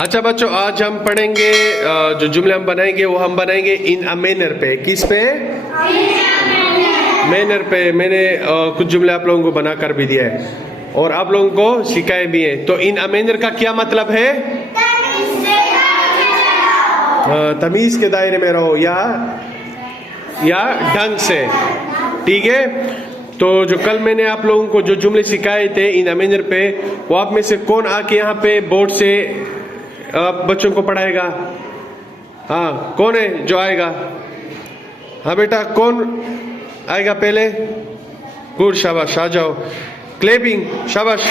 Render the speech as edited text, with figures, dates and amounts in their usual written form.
अच्छा बच्चों, आज हम पढ़ेंगे जो जुमले हम बनाएंगे वो हम बनाएंगे इन अ मैनर पे। किस पे? मैनर पे। मैंने कुछ जुमले आप लोगों को बना कर भी दिया है और आप लोगों को सिखाए भी है। तो इन अ मैनर का क्या मतलब है? तमीज के दायरे में रहो या ढंग से। ठीक है। तो जो कल मैंने आप लोगों को जो जुमले सिखाए थे इन अ मैनर पे, वो आप में से कौन आके यहाँ पे बोर्ड से बच्चों को पढ़ाएगा? हाँ, कौन है जो आएगा? हाँ बेटा, कौन आएगा पहले? गुड, शाबाश, आ जाओ। क्लैपिंग, शाबाश।